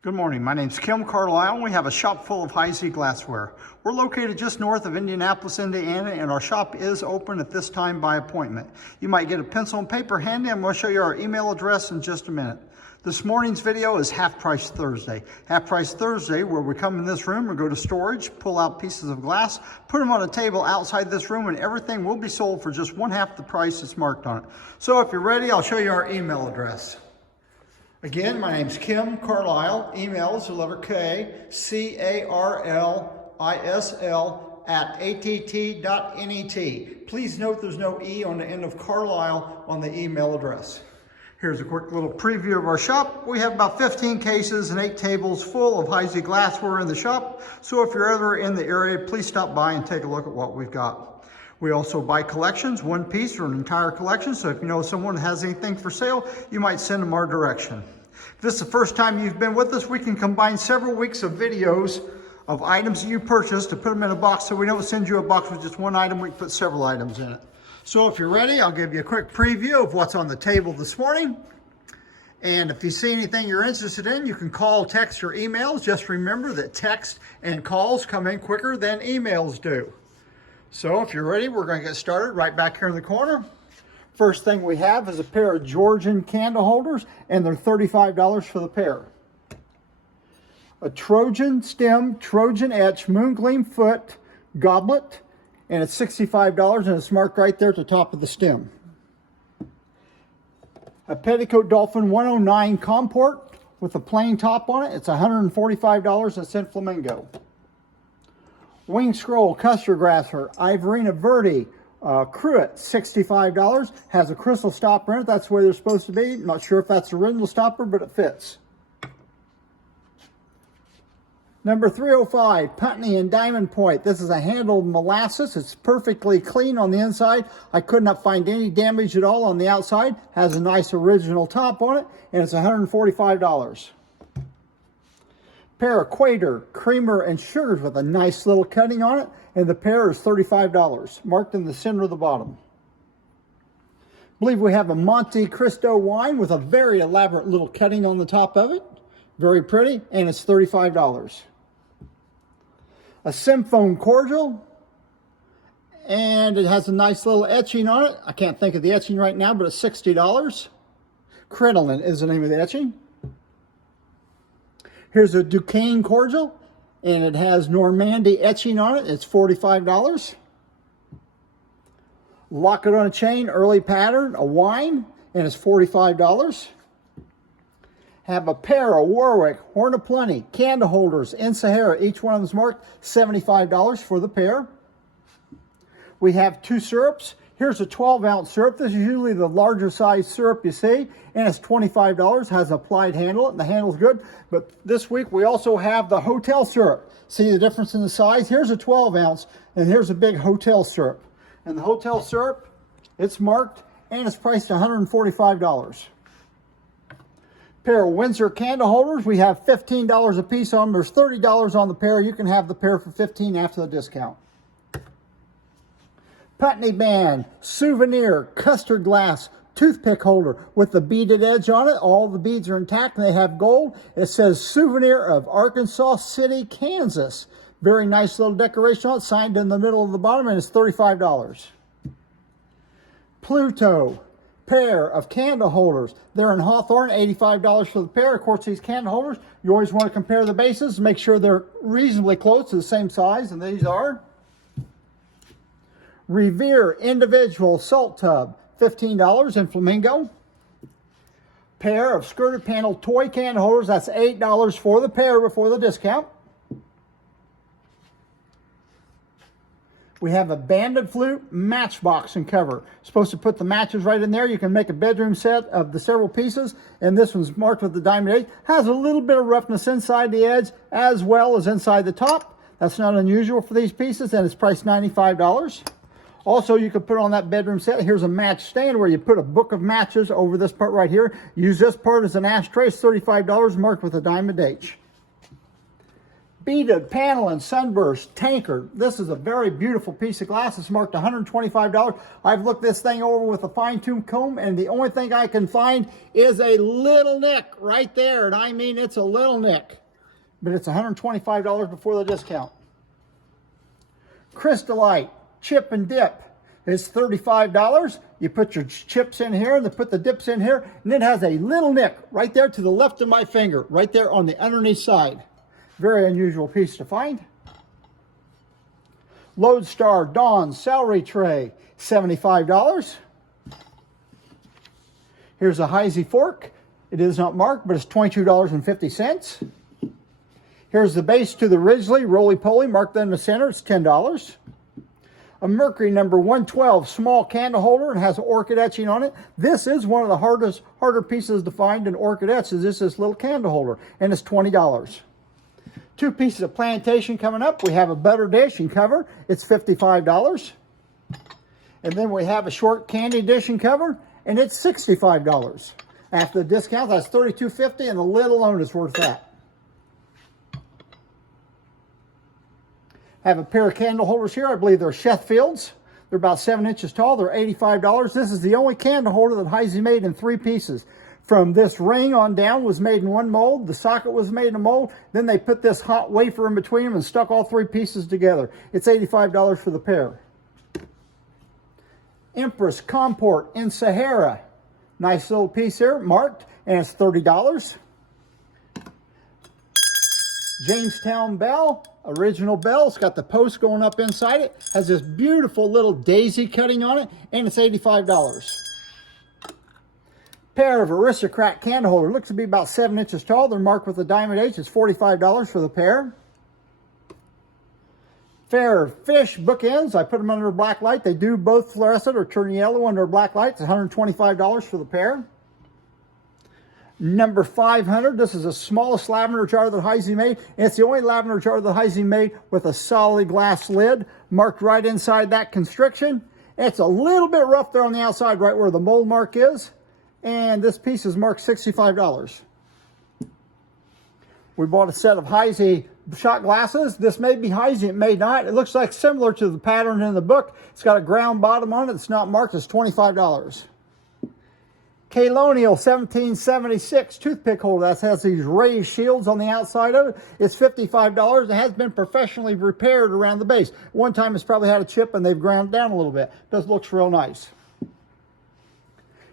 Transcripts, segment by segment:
Good morning, my name's Kim Carlisle and we have a shop full of Heisey glassware. We're located just north of Indianapolis, Indiana, and our shop is open at this time by appointment. You might get a pencil and paper handy. I'm going to show you our email address in just a minute. This morning's video is Half Price Thursday. Half Price Thursday, where we come in this room and go to storage, pull out pieces of glass, put them on a table outside this room, and everything will be sold for just one half the price that's marked on it. So if you're ready, I'll show you our email address. Again, my name's Kim Carlisle. Email is the letter K, C-A-R-L-I-S-L @att.net. Please note there's no E on the end of Carlisle on the email address. Here's a quick little preview of our shop. We have about 15 cases and 8 tables full of Heisey glassware in the shop. So if you're ever in the area, please stop by and take a look at what we've got. We also buy collections, one piece or an entire collection. So if you know someone has anything for sale, you might send them our direction. If this is the first time you've been with us, we can combine several weeks of videos of items that you purchased to put them in a box, so we don't send you a box with just one item. We can put several items in it. So if you're ready, I'll give you a quick preview of what's on the table this morning. And if you see anything you're interested in, you can call, text, or emails. Just remember that text and calls come in quicker than emails do. So if you're ready, we're going to get started right back here in the corner. First thing we have is a pair of Georgian candle holders, and they're $35 for the pair. A Trojan stem, Trojan etch, moongleam foot goblet, and it's $65, and it's marked right there at the top of the stem. A Petticoat Dolphin 109 comport with a plain top on it. It's $145, and it's in flamingo. Wing Scroll Custard Grasser, Ivorina Verde, Cruet, $65. Has a crystal stopper in it. That's the way they're supposed to be. Not sure if that's the original stopper, but it fits. Number 305, Putney and Diamond Point. This is a handled molasses. It's perfectly clean on the inside. I could not find any damage at all on the outside. Has a nice original top on it, and it's $145. Pair of Quaker creamer and sugars with a nice little cutting on it, and the pair is $35, marked in the center of the bottom. I believe we have a Monte Cristo wine with a very elaborate little cutting on the top of it. Very pretty, and it's $35. A Symphone cordial, and it has a nice little etching on it. I can't think of the etching right now, but it's $60. Crinoline is the name of the etching. Here's a Duquesne cordial, and it has Normandy etching on it. It's $45. Locket on a chain, early pattern, a wine, and it's $45. Have a pair of Warwick Horn of Plenty candle holders in Sahara. Each one of them is marked $75 for the pair. We have 2 syrups. Here's a 12-ounce syrup. This is usually the larger size syrup you see, and it's $25. Has an applied handle, and the handle's good. But this week we also have the hotel syrup. See the difference in the size? Here's a 12-ounce, and here's a big hotel syrup. And the hotel syrup, it's marked, and it's priced $145. Pair of Windsor candle holders. We have $15 a piece on them. There's $30 on the pair. You can have the pair for $15 after the discount. Putney Band souvenir custard glass toothpick holder with the beaded edge on it. All the beads are intact and they have gold. It says souvenir of Arkansas City, Kansas. Very nice little decoration on it, signed in the middle of the bottom, and it's $35. Pluto pair of candle holders. They're in Hawthorne, $85 for the pair. Of course, these candle holders, you always want to compare the bases, make sure they're reasonably close to the same size, and these are. Revere individual salt tub, $15 in flamingo. Pair of skirted panel toy candle holders, that's $8 for the pair before the discount. We have a banded flute matchbox and cover. Supposed to put the matches right in there. You can make a bedroom set of the several pieces, and this one's marked with the diamond edge. Has a little bit of roughness inside the edge as well as inside the top. That's not unusual for these pieces, and it's priced $95. Also, you can put on that bedroom set. Here's a match stand where you put a book of matches over this part right here. Use this part as an ashtray. It's $35, marked with a diamond H. beaded panel and sunburst tankard. This is a very beautiful piece of glass. It's marked $125. I've looked this thing over with a fine-tooth comb, and the only thing I can find is a little nick right there. And I mean, it's a little nick. But it's $125 before the discount. Crystallite chip and dip is $35. You put your chips in here and they put the dips in here, and it has a little nick right there to the left of my finger, right there on the underneath side. Very unusual piece to find. Lodestar Dawn celery tray, $75. Here's a Heisey fork. It is not marked, but it's $22.50. Here's the base to the Ridgely roly-poly, marked in the center. It's $10. A Mercury number 112 small candle holder. It has orchid etching on it. This is one of the harder pieces to find in orchid etch. Is this little candle holder, and it's $20. Two pieces of plantation coming up. We have a butter dish and cover. It's $55. And then we have a short candy dish and cover, and it's $65. After the discount, that's $32.50, and the lid alone is worth that. Have a pair of candle holders here. I believe they're Sheffields. They're about 7 inches tall. They're $85. This is the only candle holder that Heisey made in 3 pieces. From this ring on down was made in 1 mold. The socket was made in a mold. Then they put this hot wafer in between them and stuck all 3 pieces together. It's $85 for the pair. Empress Comport in Sahara. Nice little piece here, marked, and it's $30. Jamestown bell, original bell. It's got the post going up inside it. Has this beautiful little daisy cutting on it, and it's $85. Pair of Aristocrat candle holder. Looks to be about 7 inches tall. They're marked with a diamond H. It's $45 for the pair. Fair fish bookends. I put them under a black light. They do both fluorescent or turn yellow under a black light. It's $125 for the pair. Number 500, this is the smallest lavender jar that Heisey made. And it's the only lavender jar that Heisey made with a solid glass lid, marked right inside that constriction. It's a little bit rough there on the outside, right where the mold mark is. And this piece is marked $65. We bought a set of Heisey shot glasses. This may be Heisey, it may not. It looks like similar to the pattern in the book. It's got a ground bottom on it. It's not marked. It's $25. Colonial 1776 toothpick holder that has these raised shields on the outside of it. It's $55. It has been professionally repaired around the base. One time it's probably had a chip and they've ground down a little bit. It looks real nice.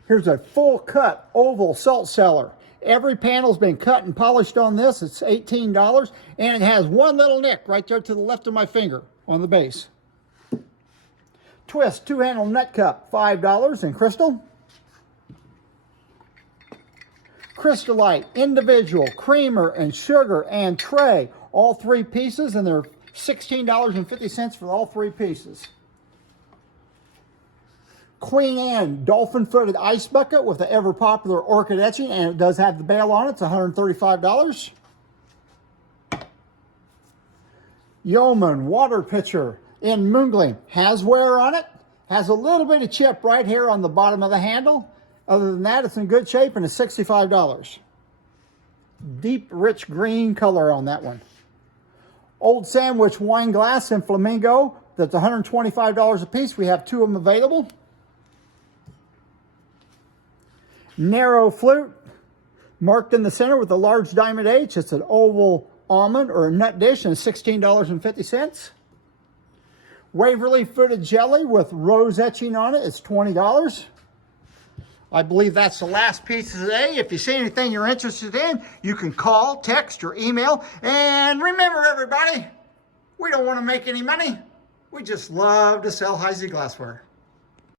Here's a full cut oval salt cellar. Every panel's been cut and polished on this. It's $18, and it has one little nick right there to the left of my finger on the base. Twist 2-handle nut cup, $5 in crystal. Crystallite, individual, creamer, and sugar, and tray. All 3 pieces, and they're $16.50 for all 3 pieces. Queen Anne dolphin-footed ice bucket with the ever-popular orchid etching, and it does have the bail on it. It's $135. Yeoman water pitcher in moongleam. Has wear on it. Has a little bit of chip right here on the bottom of the handle. Other than that, it's in good shape, and it's $65. Deep, rich green color on that one. Old Sandwich wine glass in flamingo. That's $125 a piece. We have 2 of them available. Narrow flute, marked in the center with a large diamond H. It's an oval almond or a nut dish, and it's $16.50. Waverly footed jelly with rose etching on it. It's $20. I believe that's the last piece of today. If you see anything you're interested in, you can call, text, or email. And remember, everybody, we don't want to make any money. We just love to sell Heisey glassware.